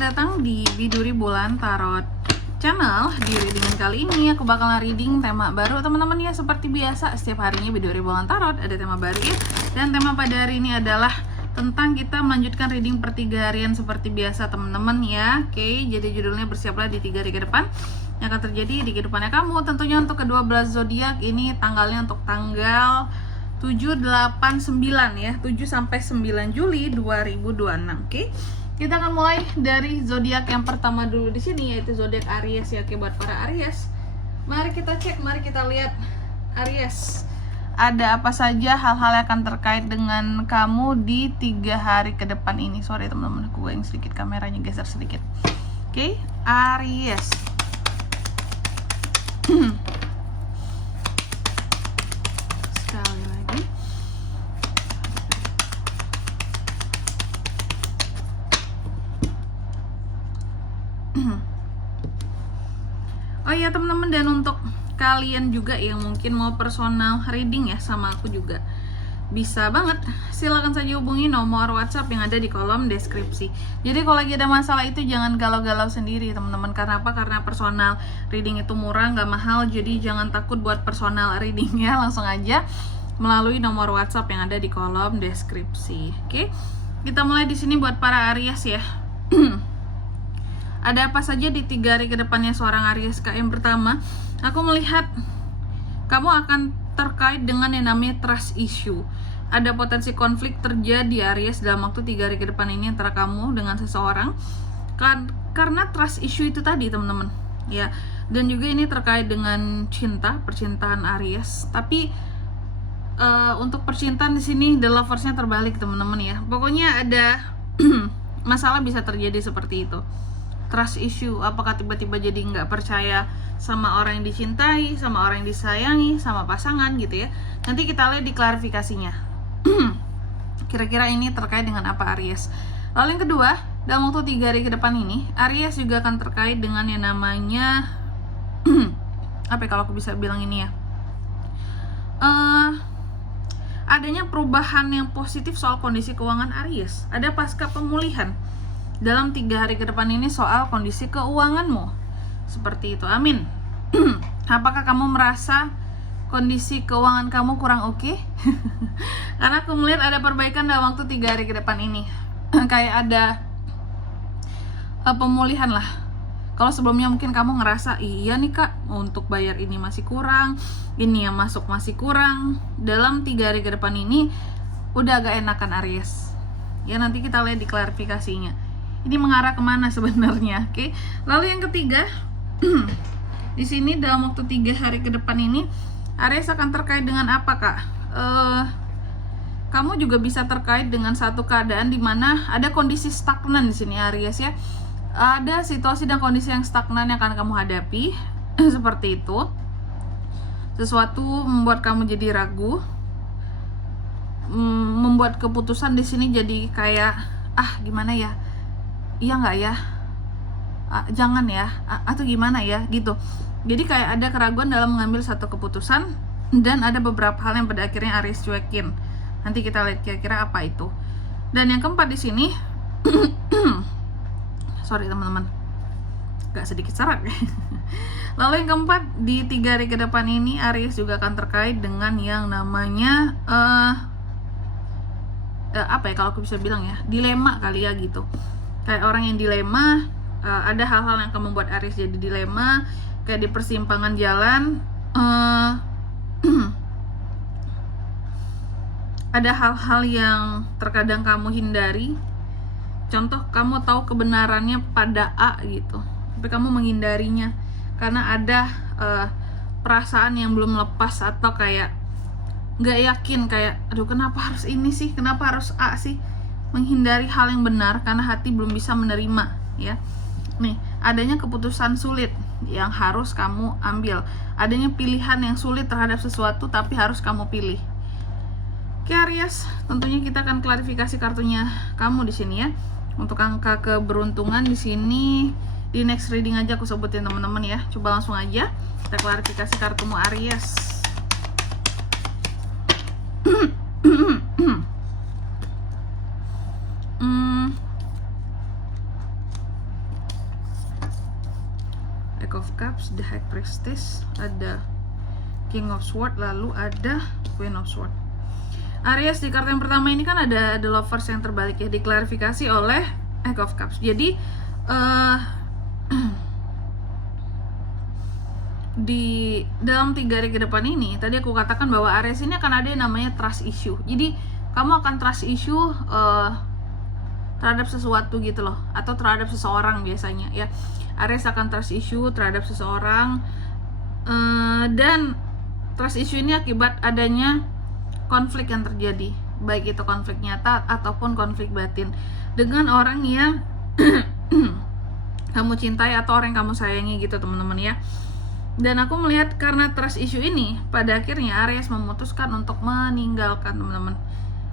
Selamat datang di Biduri Bulan Tarot Channel. Di readingan kali ini aku bakalan reading tema baru teman-teman ya. Seperti biasa setiap harinya Biduri Bulan Tarot ada tema baru ya. Dan tema pada hari ini adalah tentang kita melanjutkan reading per 3 harian seperti biasa teman-teman ya. Oke, jadi judulnya bersiaplah di 3 hari ke depan yang akan terjadi di kehidupannya kamu. Tentunya untuk ke-12 zodiak ini tanggalnya untuk tanggal 7, 8, 9 ya, 7 sampai 9 Juli 2026. Oke. Kita akan mulai dari zodiak yang pertama dulu di sini, yaitu zodiak Aries ya. Oke, buat para Aries, mari kita cek, mari kita lihat Aries. Ada apa saja hal-hal yang akan terkait dengan kamu di 3 hari ke depan ini. Sorry teman-teman, aku goyang sedikit kameranya, geser sedikit. Oke, Aries. Sekali lagi. Oh iya teman-teman, dan untuk kalian juga yang mungkin mau personal reading ya sama aku juga bisa banget, silakan saja hubungi nomor WhatsApp yang ada di kolom deskripsi. Jadi kalau lagi ada masalah itu jangan galau-galau sendiri teman-teman. Karena apa? Karena personal reading itu murah, nggak mahal. Jadi jangan takut buat personal readingnya, langsung aja melalui nomor WhatsApp yang ada di kolom deskripsi. Oke, kita mulai di sini buat para Aries ya. Ada apa saja di 3 hari ke depannya seorang Aries? Kak, yang pertama, aku melihat kamu akan terkait dengan yang namanya trust issue. Ada potensi konflik terjadi Aries dalam waktu 3 hari ke depan ini antara kamu dengan seseorang karena trust issue itu tadi teman-teman ya. Dan juga ini terkait dengan cinta, percintaan Aries. Tapi untuk percintaan di sini the lovers-nya terbalik teman-teman ya. Pokoknya ada masalah bisa terjadi seperti itu. Trust issue, apakah tiba-tiba jadi nggak percaya sama orang yang dicintai, sama orang yang disayangi, sama pasangan gitu ya. Nanti kita lihat di klarifikasinya. Kira-kira ini terkait dengan apa Aries. Lalu yang kedua, dalam waktu 3 hari ke depan ini, Aries juga akan terkait dengan yang namanya apa ya, kalau aku bisa bilang ini ya, adanya perubahan yang positif soal kondisi keuangan Aries. Ada pasca pemulihan dalam 3 hari ke depan ini soal kondisi keuanganmu. Seperti itu, amin. Apakah kamu merasa kondisi keuangan kamu kurang oke? Karena aku melihat ada perbaikan dalam waktu 3 hari ke depan ini. Kayak ada pemulihan lah. Kalau sebelumnya mungkin kamu ngerasa, iya nih kak, untuk bayar ini masih kurang, ini yang masuk masih kurang. Dalam 3 hari ke depan ini udah agak enakan Aries. Ya, nanti kita lihat di klarifikasinya. Ini mengarah kemana sebenarnya? Oke. Lalu yang ketiga, di sini dalam waktu 3 hari ke depan ini Aries akan terkait dengan apa kak? Kamu juga bisa terkait dengan satu keadaan di mana ada kondisi stagnan di sini Aries ya. Ada situasi dan kondisi yang stagnan yang akan kamu hadapi. Seperti itu. Sesuatu membuat kamu jadi ragu, membuat keputusan di sini jadi kayak gimana ya? Iya nggak ya? Jangan ya? Atau gimana ya? Gitu. Jadi kayak ada keraguan dalam mengambil satu keputusan, dan ada beberapa hal yang pada akhirnya Aries cuekin. Nanti kita lihat kira-kira apa itu. Dan yang keempat di sini, sorry teman-teman, gak sedikit serak. Lalu yang keempat, di 3 hari ke depan ini Aries juga akan terkait dengan yang namanya apa ya, kalau aku bisa bilang ya, dilema kali ya gitu. Kayak orang yang dilema, ada hal-hal yang akan membuat Aries jadi dilema, kayak di persimpangan jalan, ada hal-hal yang terkadang kamu hindari. Contoh, kamu tahu kebenarannya pada A gitu, tapi kamu menghindarinya karena ada perasaan yang belum lepas, atau kayak nggak yakin, kayak aduh kenapa harus ini sih, kenapa harus A sih. Menghindari hal yang benar karena hati belum bisa menerima ya. Nih, adanya keputusan sulit yang harus kamu ambil. Adanya pilihan yang sulit terhadap sesuatu tapi harus kamu pilih. Oke Aries, tentunya kita akan klarifikasi kartunya kamu di sini ya. Untuk angka keberuntungan di sini di next reading aja aku sebutin teman-teman ya. Coba langsung aja kita klarifikasi kartumu Aries. Eight of Cups, the High Priestess, ada King of Swords, lalu ada Queen of Swords. Aries, di kartu yang pertama ini kan ada The Lovers yang terbalik ya, diklarifikasi oleh Eight of Cups. Jadi di dalam 3 hari ke depan ini, tadi aku katakan bahwa Aries ini akan ada yang namanya trust issue. Jadi kamu akan trust issue terhadap sesuatu gitu loh, atau terhadap seseorang biasanya ya. Aries akan trust issue terhadap seseorang, dan trust issue ini akibat adanya konflik yang terjadi, baik itu konflik nyata ataupun konflik batin dengan orang yang kamu cintai atau orang yang kamu sayangi gitu teman-teman ya. Dan aku melihat karena trust issue ini, pada akhirnya Aries memutuskan untuk meninggalkan teman-teman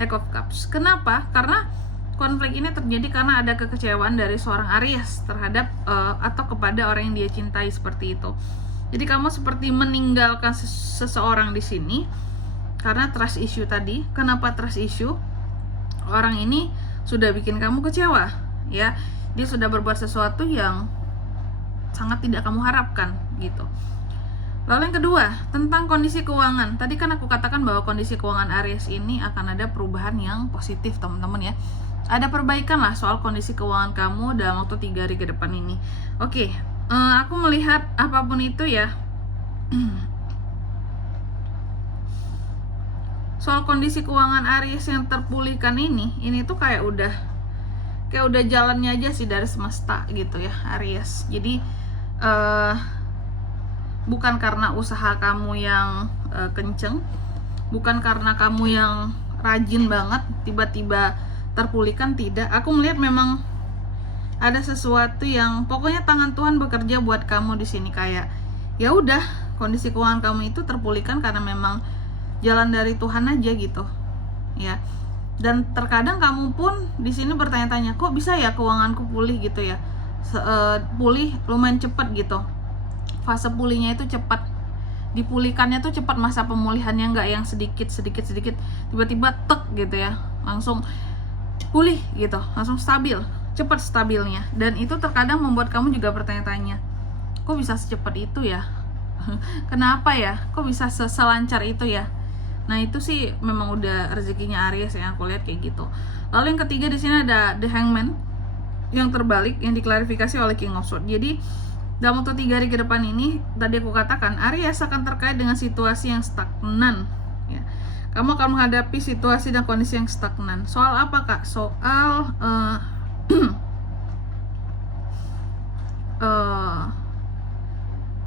Eight of Cups. Kenapa? Karena konflik ini terjadi karena ada kekecewaan dari seorang Aries terhadap atau kepada orang yang dia cintai, seperti itu. Jadi kamu seperti meninggalkan seseorang di sini karena trust issue tadi. Kenapa trust issue? Orang ini sudah bikin kamu kecewa, ya. Dia sudah berbuat sesuatu yang sangat tidak kamu harapkan, gitu. Lalu yang kedua, tentang kondisi keuangan. Tadi kan aku katakan bahwa kondisi keuangan Aries ini akan ada perubahan yang positif, teman-teman ya. Ada perbaikan lah soal kondisi keuangan kamu dalam waktu 3 hari ke depan ini. Oke, aku melihat apapun itu ya, soal kondisi keuangan Aries yang terpulihkan ini tuh kayak udah jalannya aja sih dari semesta gitu ya Aries. Jadi bukan karena usaha kamu yang kenceng, bukan karena kamu yang rajin banget tiba-tiba terpulihkan, tidak. Aku melihat memang ada sesuatu yang pokoknya tangan Tuhan bekerja buat kamu di sini, kayak ya udah kondisi keuangan kamu itu terpulihkan karena memang jalan dari Tuhan aja gitu ya. Dan terkadang kamu pun di sini bertanya-tanya, kok bisa ya keuanganku pulih gitu ya, pulih lumayan cepat gitu, fase pulihnya itu cepat, dipulihkannya tuh cepat, masa pemulihannya nggak yang sedikit tiba-tiba tek gitu ya, langsung pulih gitu, langsung stabil, cepat stabilnya. Dan itu terkadang membuat kamu juga bertanya-tanya, kok bisa secepat itu ya? Kenapa ya? Kok bisa selancar itu ya? Nah itu sih memang udah rezekinya Aries yang aku lihat kayak gitu. Lalu yang ketiga di sini ada The Hangman yang terbalik, yang diklarifikasi oleh King of Swords. Jadi dalam waktu 3 hari ke depan ini, tadi aku katakan Aries akan terkait dengan situasi yang stagnan ya. Kamu akan menghadapi situasi dan kondisi yang stagnan. Soal apa kak? Soal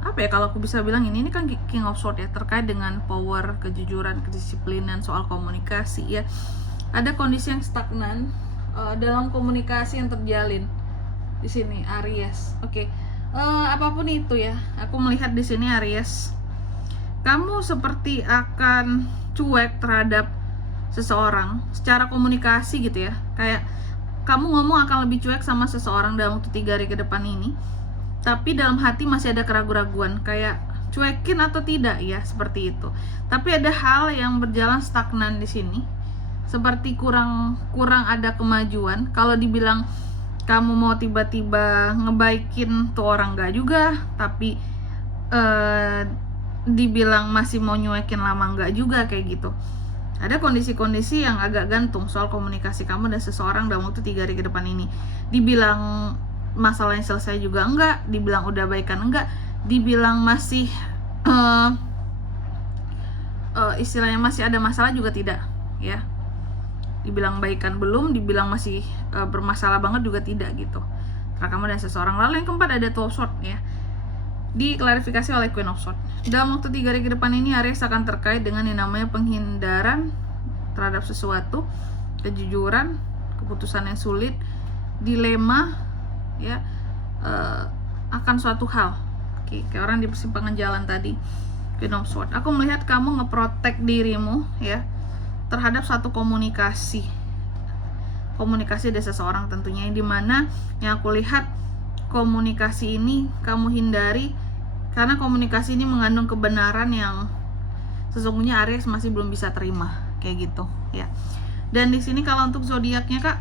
apa ya kalau aku bisa bilang, ini kan King of Swords ya, terkait dengan power, kejujuran, kedisiplinan, soal komunikasi ya. Ada kondisi yang stagnan dalam komunikasi yang terjalin di sini Aries. Oke. Apapun itu ya, aku melihat di sini Aries, kamu seperti akan cuek terhadap seseorang secara komunikasi gitu ya. Kayak kamu ngomong akan lebih cuek sama seseorang dalam waktu 3 hari ke depan ini, tapi dalam hati masih ada keraguan-raguan, kayak cuekin atau tidak ya, seperti itu. Tapi ada hal yang berjalan stagnan di sini, seperti kurang ada kemajuan. Kalau dibilang kamu mau tiba-tiba ngebaikin tuh orang gak juga, tapi dibilang masih mau nyuekin lama enggak juga, kayak gitu. Ada kondisi-kondisi yang agak gantung soal komunikasi kamu dan seseorang dalam waktu 3 hari ke depan ini. Dibilang masalahnya selesai juga enggak, dibilang udah baikan enggak, dibilang masih istilahnya masih ada masalah juga tidak ya. Dibilang baikan belum, dibilang masih bermasalah banget juga tidak gitu antara kamu dan seseorang. Lalu yang keempat ada Two of Swords ya, diklarifikasi oleh Queen of Swords. Dalam waktu 3 hari ke depan ini Aries akan terkait dengan yang namanya penghindaran terhadap sesuatu, kejujuran, keputusan yang sulit, dilema ya, akan suatu hal. Oke, kayak orang di persimpangan jalan tadi, Queen of Swords. Aku melihat kamu ngeprotek dirimu ya terhadap satu komunikasi dari seseorang tentunya, yang dimana yang aku lihat komunikasi ini kamu hindari karena komunikasi ini mengandung kebenaran yang sesungguhnya Aries masih belum bisa terima, kayak gitu ya. Dan di sini kalau untuk zodiaknya kak,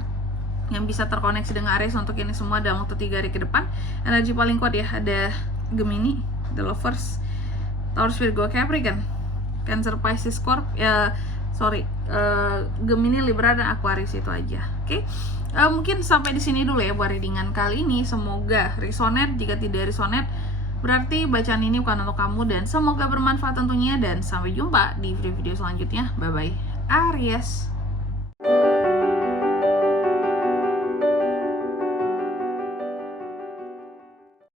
yang bisa terkoneksi dengan Aries untuk ini semua dalam waktu 3 hari ke depan, energi paling kuat ya ada Gemini, The Lovers, Taurus, Virgo, Capricorn, Cancer, Pisces, Gemini, Libra, dan Aquarius itu aja. Oke. Mungkin sampai di sini dulu ya buat readingan kali ini. Semoga resonate. Jika tidak resonate, berarti bacaan ini bukan untuk kamu, dan semoga bermanfaat tentunya, dan sampai jumpa di video-video selanjutnya. Bye bye Aries.